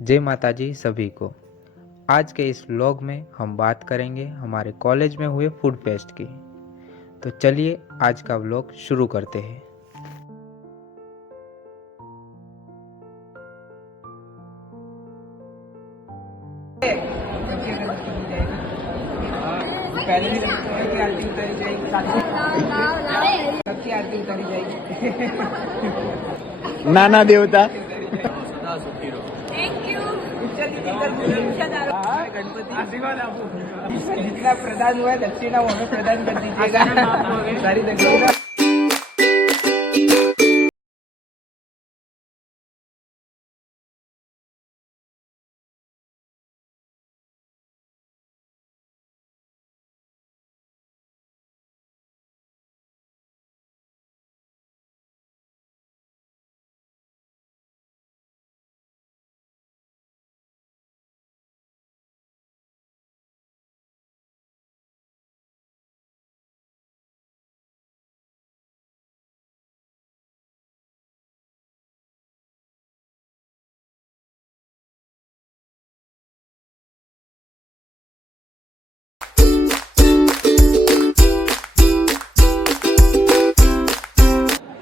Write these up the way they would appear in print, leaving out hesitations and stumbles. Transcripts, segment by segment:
जय माता जी सभी को। आज के इस व्लॉग में हम बात करेंगे हमारे कॉलेज में हुए फूड फेस्ट की। तो चलिए आज का व्लॉग शुरू करते हैं। पहले भी सबकी आरती उतारी जाएगी, सबकी आरती उतारी जाएगी। नाना देवता गणपति आशीर्वाद आपको। जितना प्रदान हुआ है दक्षिणा वो हमें प्रदान कर दीजिएगा। सारी दक्षिणा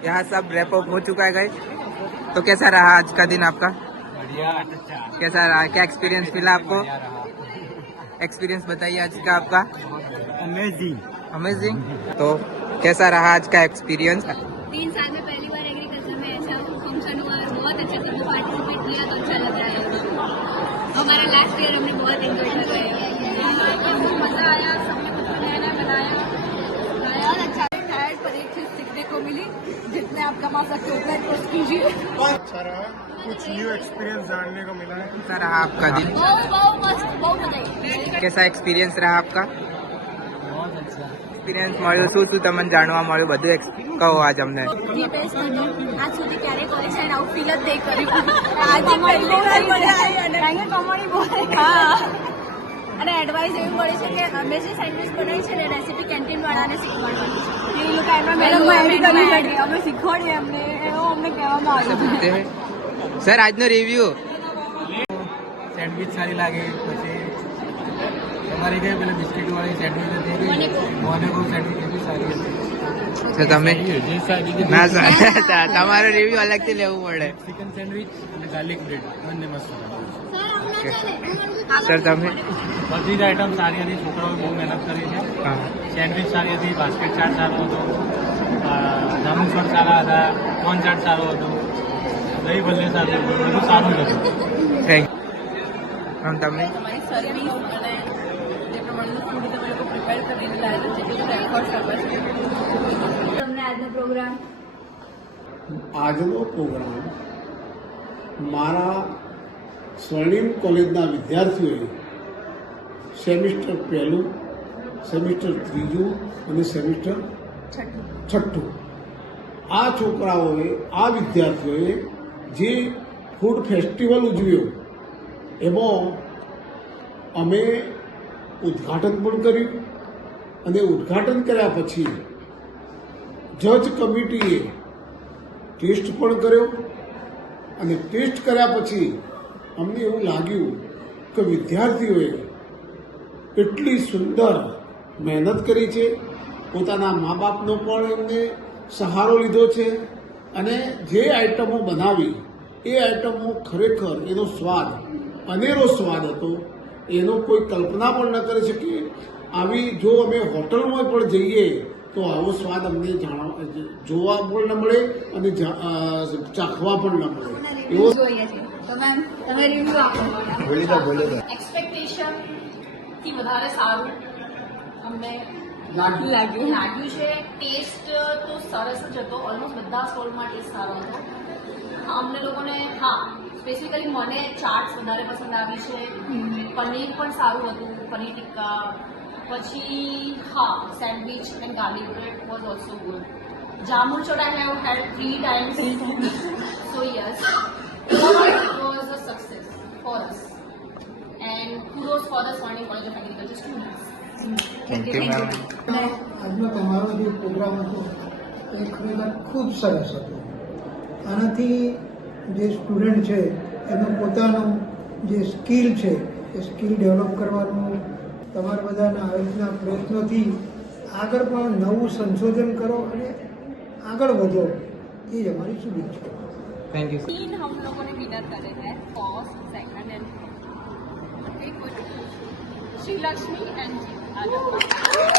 यहाँ सब रैप अप हो चुका है गाइस। तो कैसा रहा आज का दिन आपका? बढ़िया। कैसा रहा? क्या एक्सपीरियंस मिला आपको? एक्सपीरियंस बताइए आज का आपका। अमेजिंग। तो कैसा रहा आज का एक्सपीरियंस? 3 साल में पहली बार एग्रीकल्चर में ऐसा फंक्शन हुआ है, बहुत अच्छा सबको पार्टिसिपेट किया तो अच्छा लग रहा है। हमारा लास्ट ईयर हमने बहुत एंजॉय कर रहे हैं, मजा आया, सबने कुछ नया नया बनाया, बहुत अच्छा टायर पर एक चीज सीखने को मिली, जितने आप कमा सकते हो उतना कोर्स कीजिए। अच्छा रहा, कुछ न्यू एक्सपीरियंस जानने को मिला है। कैसा रहा आपका दिन? बहुत मस्त, बहुत मजा आई। कैसा एक्सपीरियंस रहा आपका? बहुत अच्छा एक्सपीरियंस મળ્યું શું તમને જાણવા મળ્યું બધું કહો આજ અમને। જે બેસ્ટ હતું આજ સુધી ક્યારે કોલેજ સાઈડ આઉટ ફીલ જ નહીં કર્યું, આજે પહેલી વાર મળ્યા કમાણી બોલે। હા, અને એડવાઇસ એવી મળી છે કે અમે જે સેન્ડવિચ બનાવી છે ને રેસીપી કેન્ટીન વાળાને શીખવાડવાની છે, એ લોકો એમાં અમે શીખવાડીએ અમને, એવો અમને કહેવામાં આવ્યું। સર આજનો રિવ્યુ સેન્ડવિચ સારી લાગે, પછી તમારી કઈ પેલા બિસ્કિટ વાળી સેન્ડવિચ હતી મોનેકો સેન્ડવિચ એ બી સારી હતી। તો તમે ના સર તમારો રિવ્યુ અલગથી લેવું પડે। ચિકન સેન્ડવિચ અને ગાર્લિક બ્રેડ બંને મસ્ત હતા। સર તમે? બધી જ આઈટમ સારી હતી, છોકરાઓએ બહુ મહેનત કરી છે। સેન્ડવિચ સારી હતી, બાસ્કેટ ચાટ સારો હતો, જામુન ચાટ સારા હતા, કોર્ન ચાટ સારો હતો, દહીં ભલ્લે સારું હતું, બધું સારું જ હતું। થેન્ક યુ તમે? તમારી સર્વિસ અને જે પ્રમાણેનું ફૂડ તમે લોકો પ્રિપેર કરીને લાવ્યા છે તે રેકોર્ડ કરવા છે તમને આજનો પ્રોગ્રામ। આજનો પ્રોગ્રામ મારા સ્વર્ણિમ કોલેજના વિદ્યાર્થીઓએ સેમિસ્ટર પહેલું, સેમિસ્ટર ત્રીજું અને સેમિસ્ટર છઠ્ઠું આ છોકરાઓએ, આ વિદ્યાર્થીઓએ જે ફૂડ ફેસ્ટિવલ ઉજવ્યો એમાં અમે ઉદ્ઘાટન પણ કર્યું, અને ઉદ્ઘાટન કર્યા પછી જજ કમિટીએ ટેસ્ટ પણ કર્યો, અને ટેસ્ટ કર્યા પછી અમને એવું લાગ્યું કે વિદ્યાર્થીઓએ એટલી સુંદર મહેનત કરી છે, પોતાના મા બાપનો પણ એમને સહારો લીધો છે, અને જે આઈટમો બનાવી એ આઈટમો ખરેખર એનો સ્વાદ અનેરો સ્વાદ હતો, એનો કોઈ કલ્પના પણ ન કરી શકીએ। આવી જો અમે હોટલમાં પણ જઈએ તો આવો સ્વાદ અમને જોવા પણ ન મળે અને ચાખવા પણ ન મળે એવો જોઈએ છે। તો મેમ તમે રિવ્યુ આપો। એક્સપેક્ટેશન થી વધારે સારું અમને લાગ્યું છે। ટેસ્ટ તો સરસ જ હતો, ઓલમોસ્ટ બધા સ્ટોલમાં ટેસ્ટ સારો હતો અમને લોકોને। હા, સ્પેસિફિકલી મને ચાટ્સ વધારે પસંદ આવી છે, પનીર પણ સારું હતું, પનીર ટિક્કા, પછી હા sandwich and garlic bread was also good. Jamun shot I have had 3 times, so yes, it was a success for us and kudos for the Swarnim College of Agriculture students. Thank you ma'am. આજનો તમારો જે programme હતો એ ખરેખર ખૂબ સરસ હતો। આનાથી જે સ્ટુડન્ટ છે એનો પોતાનો જે સ્કિલ છે એ સ્કિલ ડેવલપ કરવાનું તમારા બધાના આવી રીતના પ્રયત્નોથી આગળ પણ નવું સંશોધન કરો અને આગળ વધો એ જ અમારી શુભેચ્છા. थैंक यू तीन हम लोगों ने विनर करे हैं, फर्स्ट सेकंड एंड एक श्री लक्ष्मी एंड